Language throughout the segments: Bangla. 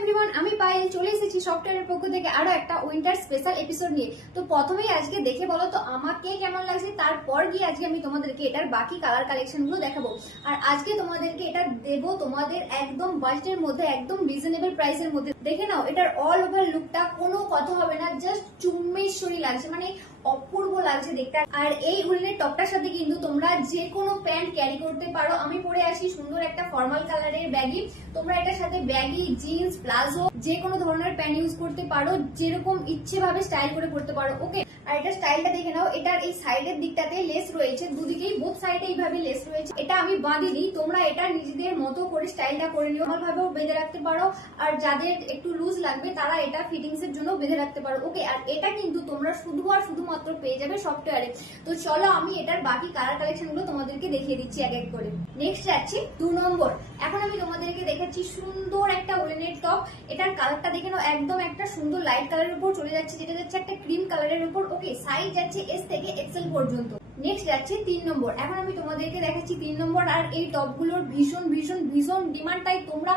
এভরিওয়ান, আমি পায়েল চলে এসেছি সফটওয়্যারের পক্ষ থেকে আরো একটা উইন্টার স্পেশাল এপিসোড নিয়ে। তো প্রথমেই আজকে দেখে বলো তো আমাকে কেমন লাগছে, তারপর গিয়ে আজকে আমি তোমাদেরকে এটার বাকি কালার কালেকশন গুলো দেখাবো। আর আজকে তোমাদেরকে এটা দেবো তোমাদের একদম বাজেটের মধ্যে, একদম রিজনেবল প্রাইসের মধ্যে। দেখে নাও এটার অল ওভার লুকটা, কোনো কথা হবে না, জাস্ট চুম্মেশ্বরী লাগছে, মানে অপূর্ব লাগছে দেখতে। আর এই উলের টপটার সাথে কিন্তু তোমরা যে কোনো প্যান্ট ক্যারি করতে পারো। আমি পরে আসি সুন্দর একটা ফর্মাল কালারের ব্যাগি, তোমরা এটার সাথে ব্যাগি, জিন্স, প্লাজো যে কোনো ধরনের প্যান্ট ইউজ করতে পারো, যেরকম ইচ্ছে ভাবে স্টাইল করে পড়তে পারো। ওকে, আর এটা স্টাইলটা দেখে নাও, এটার এই সাইডের দিকটাতে লেস রয়েছে, দুদিকেই বোথ সাইডে এইভাবে লেস রয়েছে। এটা আমি বাঁধিয়ে দিই, তোমরা এটা নিজেদের মতো করে স্টাইলটা করে নিও, নর্মাল ভাবেও বেঁধে রাখতে পারো। আর যাদের একটু লুজ লাগবে তারা এটা ফিটিংস এর জন্য বেঁধে রাখতে পারো। ওকে, আর এটা কিন্তু তোমরা শুধু আর শুধুমাত্র পেয়ে যাবে সফটওয়্যারে। তো চলো আমি এটার বাকি কালার কালেকশন গুলো তোমাদেরকে দেখিয়ে দিচ্ছি এক এক করে। নেক্সট যাচ্ছি 2 নম্বর। এখন আমি তোমাদেরকে দেখাচ্ছি সুন্দর একটা উলেনের টপ। এটার কালারটা দেখে নাও, একদম একটা সুন্দর লাইট কালারের উপর চলে যাচ্ছে, যেটা যাচ্ছে একটা ক্রিম কালারের উপর। ওকে, সাইজ যাচ্ছে এস থেকে এক্সেল পর্যন্ত। নেক্সট যাচ্ছে 3 নম্বর। এখন আমি তোমাদেরকে দেখাচ্ছি 3 নম্বর। আর এই টপগুলোর ভীষণ ভীষণ ভীষণ ডিমান্ড, তাই তোমরা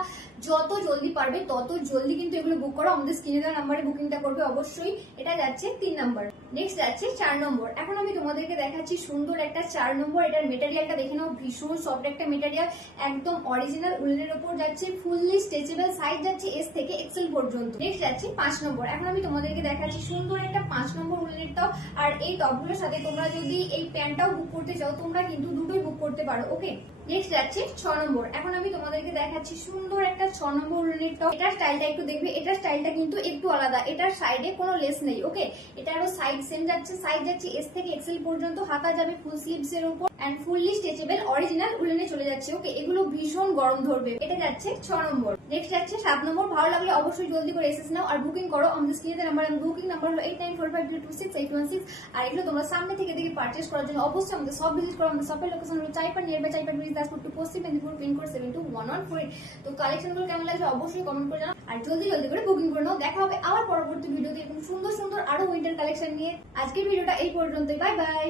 যত জলদি পারবে তত জলদি কিন্তু এগুলো বুক করো, আমাদের স্ক্রিনে দেওয়া নাম্বারে বুকিংটা করবে অবশ্যই। এটা যাচ্ছে 3 নম্বর। নেক্সট যাচ্ছে 4 নম্বর। এখন আমি তোমাদেরকে দেখাচ্ছি সুন্দর একটা 4 নম্বর। এটার মেটেরিয়ালটা দেখে নাও, ভীষণ সফট একটা মেটেরিয়াল, একদম অরিজিনাল উলেনের উপর যাচ্ছে, ফুললি স্ট্রেচেবল, সাইজ যাচ্ছে এস থেকে এক্সেল পর্যন্ত। নেক্সট যাচ্ছে 5 নম্বর। এখন আমি তোমাদেরকে দেখাচ্ছি সুন্দর একটা 5 নম্বর উলেনের টপ। আর এই টপগুলোর সাথে তোমরা যদি এই প্যান্টটাও বুক করতে চাও তোমরা কিন্তু দুটোই বুক করতে পারো। ওকে, নেক্সট যাচ্ছে 6 নম্বর। এখন আমি তোমাদেরকে দেখাচ্ছি সুন্দর একটা 6 নম্বর উলেনের টপ। এটার স্টাইলটা একটু দেখবে, এটার স্টাইলটা কিন্তু একটু আলাদা, এটার সাইডে কোনো লেস নেই। ওকে, এটারও সাইড সেম যাচ্ছে, সাইজ যাচ্ছে এস থেকে এক্সেল পর্যন্ত, হাতা যাবে ফুল স্লিভস এর উপর, এন্ড ফুললি স্ট্রেচেবল অরিজিনাল উলেনে চলে যাচ্ছে। ওকে, এগুলো ভীষণ গরম ধরবে। এটা যাচ্ছে 6 নম্বর। নেক্সট যাচ্ছে 7 নম্বর। ভালো লাগলে অবশ্যই জলদি করে এসএস নাও আর বুকিং করো, আমাদের স্ক্রিনে নাম্বার, বুকিং নাম্বার হলো 8945268116। আর এগুলো তোমরা সামনে থেকে দেখে পারচেজ করার জন্য অবশ্যই আমাদের শপ ভিজিট করো। আমাদের শপের লোকেশন হলো Chaipara, near by Chaipara bridge, Daspur to Paschim Medinipur, pin code 721148। তো কালেকশন গুলো কেমন লাগছে অবশ্যই কমেন্ট করে জানাও, আর জলদি জলদি করে বুকিং করে নাও। দেখা হবে আবার পরবর্তী ভিডিওতে এরকম সুন্দর সুন্দর আরো উইন্টার কালেকশন নিয়ে। আজকের ভিডিওটা এই পর্যন্ত, বাই বাই।